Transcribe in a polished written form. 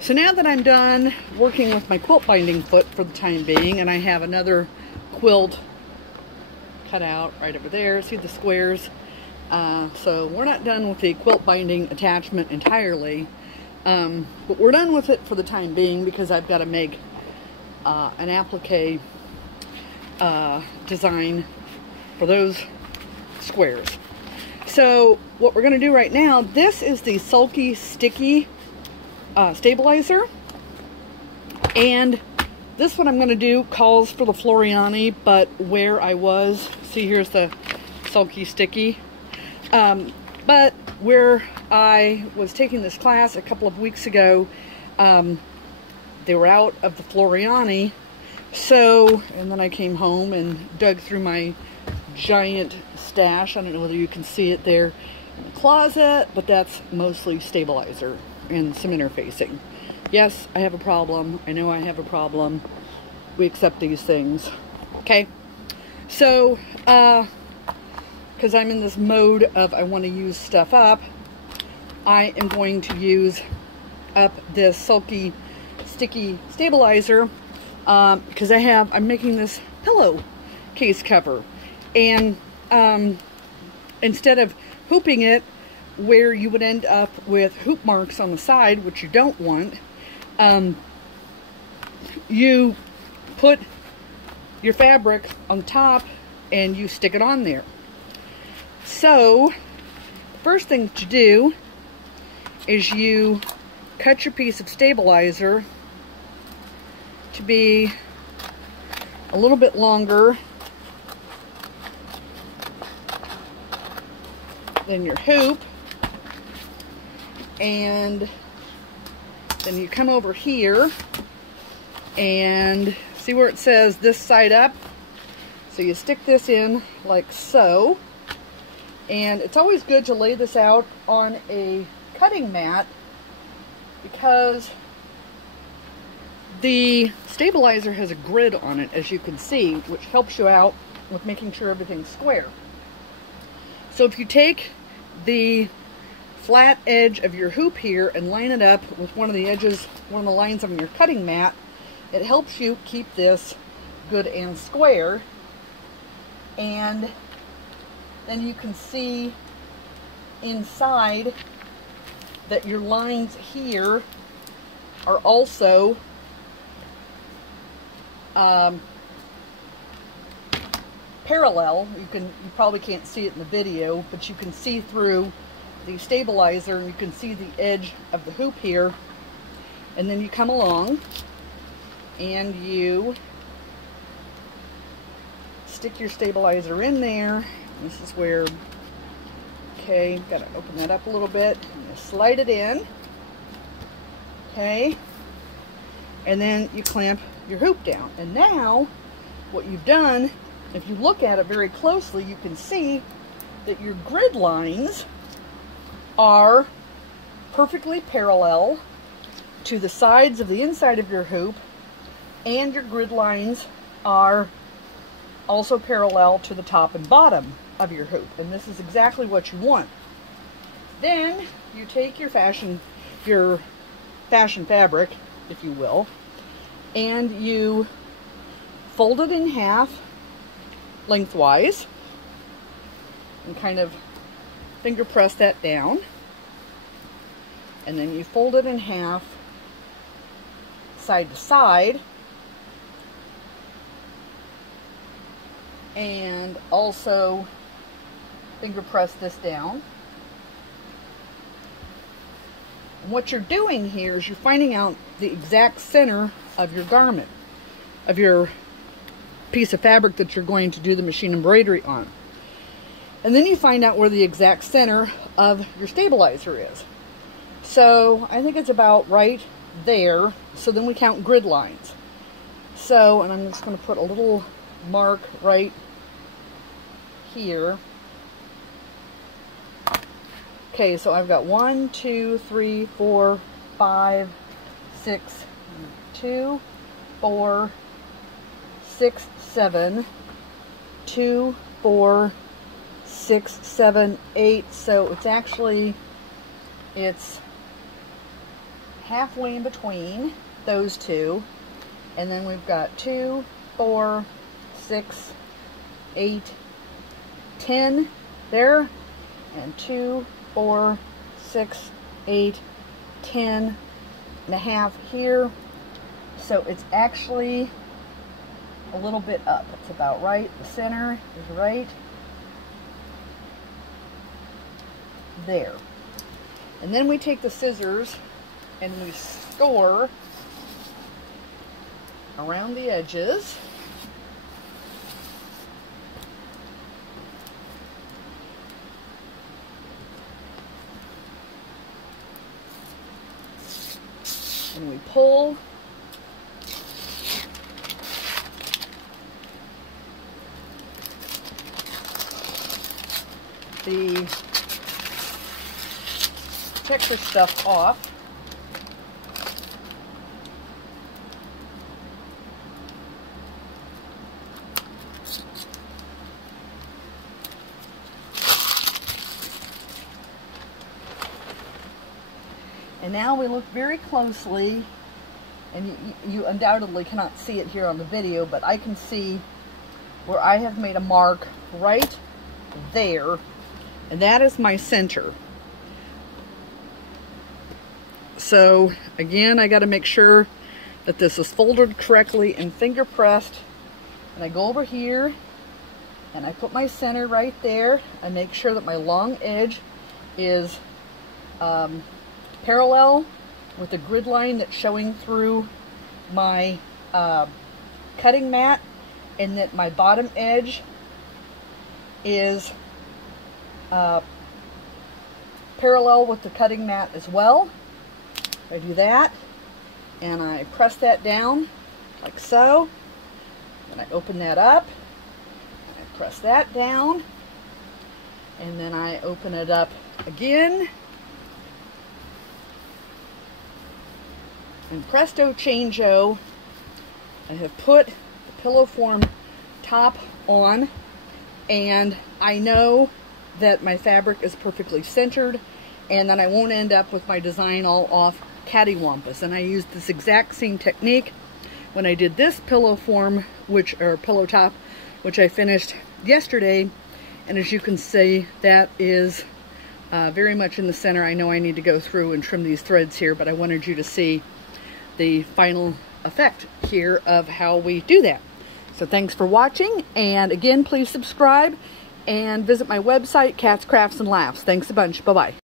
So now that I'm done working with my quilt binding foot for the time being, and I have another quilt cut out right over there, see the squares? So we're not done with the quilt binding attachment entirely, but we're done with it for the time being because I've got to make an applique design for those squares. So what we're going to do right now, this is the Sulky Sticky stabilizer, and this one I'm going to do calls for the Floriani, but where I was, see here's the Sulky Sticky, but where I was taking this class a couple of weeks ago, they were out of the Floriani. So, and then I came home and dug through my giant stash. I don't know whether you can see it there in the closet, but that's mostly stabilizer and some interfacing. Yes, I have a problem. I know I have a problem. We accept these things. Okay. So, because I'm in this mode of I want to use stuff up, I am going to use up this Sulky Sticky stabilizer because I'm making this pillow case cover, and instead of hooping it where you would end up with hoop marks on the side, which you don't want, you put your fabric on top and you stick it on there. So the first thing to do is you cut your piece of stabilizer to be a little bit longer than your hoop, and then you come over here and see where it says this side up, so you stick this in like so, and it's always good to lay this out on a cutting mat because the stabilizer has a grid on it, as you can see, which helps you out with making sure everything's square. So if you take the flat edge of your hoop here and line it up with one of the edges, one of the lines on your cutting mat, it helps you keep this good and square. And then you can see inside that your lines here are also parallel. You probably can't see it in the video, but you can see through the stabilizer and you can see the edge of the hoop here. And then you come along and you stick your stabilizer in there. This is where, okay, gotta open that up a little bit. And you slide it in, okay, and then you clamp your hoop down. And now what you've done, if you look at it very closely, you can see that your grid lines are perfectly parallel to the sides of the inside of your hoop, and your grid lines are also parallel to the top and bottom of your hoop, and this is exactly what you want. Then you take your fashion fabric, if you will, and you fold it in half lengthwise and kind of finger press that down, and then you fold it in half side to side, and also finger press this down. And what you're doing here is you're finding out the exact center of your garment, of your piece of fabric that you're going to do the machine embroidery on. And then you find out where the exact center of your stabilizer is. So I think it's about right there. So then we count grid lines. So, and I'm just going to put a little mark right here. Okay, so I've got 1, 2, 3, 4, 5, 6, 2, 4, 6, 7, 2, 4, 6, 7, 8. So it's actually, it's halfway in between those two. And then we've got 2, 4, 6, 8, 10 there. And 2, 4, 6, 8, 10 and a half here. So it's actually a little bit up. It's about right. The center is right there. And then we take the scissors and we score around the edges. And we pull the texture stuff off. And now we look very closely, and you undoubtedly cannot see it here on the video, but I can see where I have made a mark right there, and that is my center. So again, I got to make sure that this is folded correctly and finger pressed. And I go over here and I put my center right there. I make sure that my long edge is parallel with the grid line that's showing through my cutting mat, and that my bottom edge is parallel with the cutting mat as well. I do that, and I press that down like so, and I open that up, and I press that down, and then I open it up again, and presto changeo, I have put the pillow form top on, and I know that my fabric is perfectly centered, and that I won't end up with my design all off cattywampus. And I used this exact same technique when I did this pillow form, or pillow top, which I finished yesterday. And as you can see, that is very much in the center. I know I need to go through and trim these threads here, but I wanted you to see the final effect here of how we do that. So thanks for watching, and again, please subscribe and visit my website, Cats, Crafts, and Laughs. Thanks a bunch. Bye-bye.